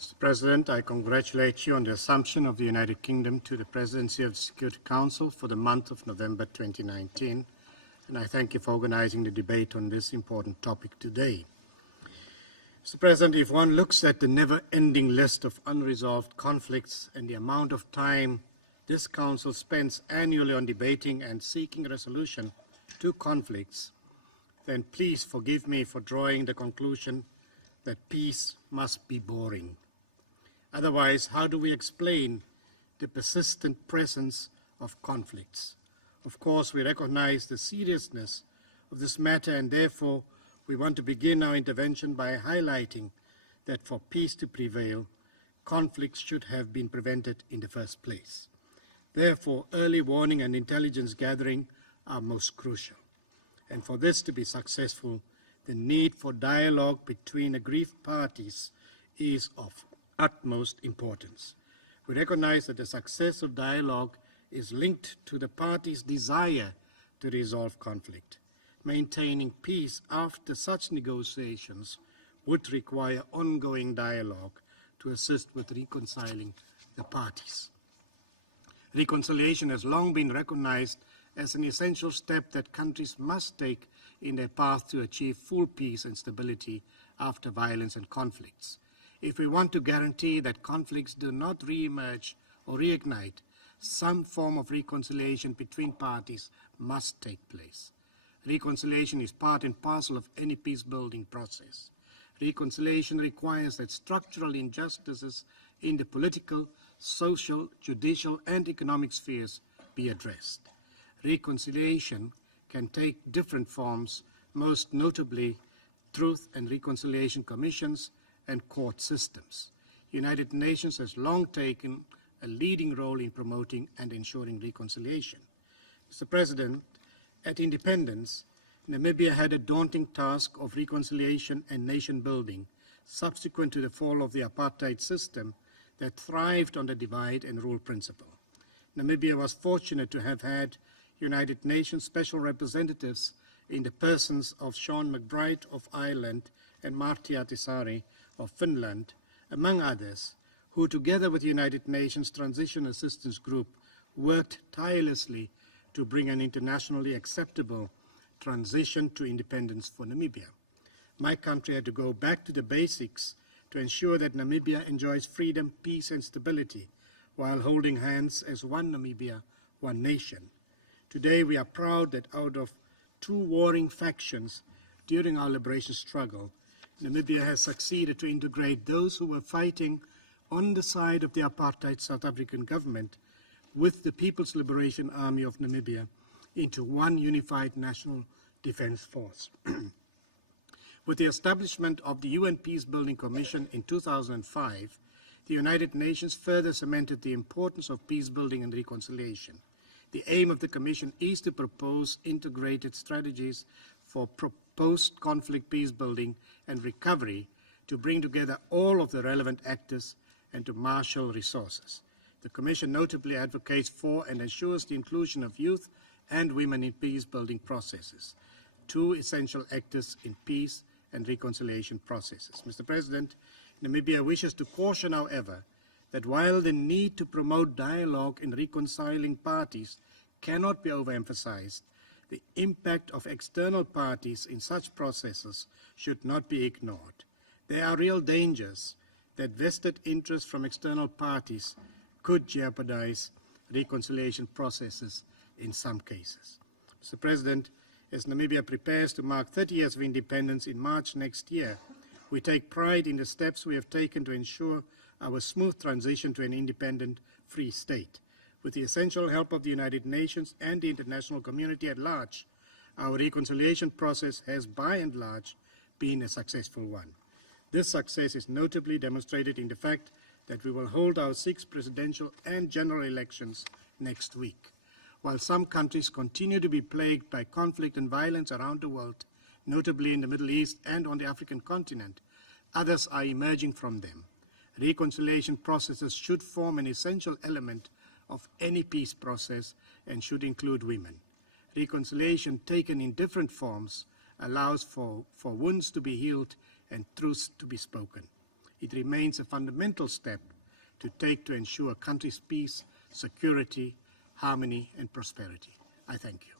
Mr. President, I congratulate you on the assumption of the United Kingdom to the Presidency of the Security Council for the month of November 2019, and I thank you for organizing the debate on this important topic today. Mr. President, if one looks at the never-ending list of unresolved conflicts and the amount of time this Council spends annually on debating and seeking resolution to conflicts, then please forgive me for drawing the conclusion that peace must be boring. Otherwise, how do we explain the persistent presence of conflicts? Of course, we recognize the seriousness of this matter, and therefore we want to begin our intervention by highlighting that for peace to prevail, conflicts should have been prevented in the first place. Therefore, early warning and intelligence gathering are most crucial. And for this to be successful, the need for dialogue between aggrieved parties is of utmost importance. We recognize that the success of dialogue is linked to the parties' desire to resolve conflict. Maintaining peace after such negotiations would require ongoing dialogue to assist with reconciling the parties. Reconciliation has long been recognized as an essential step that countries must take in their path to achieve full peace and stability after violence and conflicts. If we want to guarantee that conflicts do not re-emerge or reignite, some form of reconciliation between parties must take place. Reconciliation is part and parcel of any peace-building process. Reconciliation requires that structural injustices in the political, social, judicial, and economic spheres be addressed. Reconciliation can take different forms, most notably truth and reconciliation commissions and court systems. The United Nations has long taken a leading role in promoting and ensuring reconciliation. Mr. President, at independence, Namibia had a daunting task of reconciliation and nation building subsequent to the fall of the apartheid system that thrived on the divide and rule principle. Namibia was fortunate to have had United Nations special representatives in the persons of Sean McBride of Ireland and Martti Ahtisaari of Finland, among others, who together with the United Nations Transition Assistance Group worked tirelessly to bring an internationally acceptable transition to independence for Namibia. My country had to go back to the basics to ensure that Namibia enjoys freedom, peace, and stability while holding hands as one Namibia, one nation. Today we are proud that out of two warring factions during our liberation struggle, Namibia has succeeded to integrate those who were fighting on the side of the apartheid South African government with the People's Liberation Army of Namibia into one unified national defense force. With the establishment of the UN Peacebuilding Commission in 2005, the United Nations further cemented the importance of peacebuilding and reconciliation. The aim of the Commission is to propose integrated strategies for post-conflict peacebuilding and recovery to bring together all of the relevant actors and to marshal resources. The Commission notably advocates for and ensures the inclusion of youth and women in peace-building processes, two essential actors in peace and reconciliation processes. Mr. President, Namibia wishes to caution, however, that while the need to promote dialogue in reconciling parties cannot be overemphasized, the impact of external parties in such processes should not be ignored. There are real dangers that vested interests from external parties could jeopardize reconciliation processes in some cases. Mr. President, as Namibia prepares to mark 30 years of independence in March next year, we take pride in the steps we have taken to ensure our smooth transition to an independent, free state. With the essential help of the United Nations and the international community at large, our reconciliation process has by and large been a successful one. This success is notably demonstrated in the fact that we will hold our 6th presidential and general elections next week. While some countries continue to be plagued by conflict and violence around the world, notably in the Middle East and on the African continent, others are emerging from them. Reconciliation processes should form an essential element of any peace process and should include women. Reconciliation taken in different forms allows for wounds to be healed and truths to be spoken. It remains a fundamental step to take to ensure a country's peace, security, harmony and prosperity. I thank you.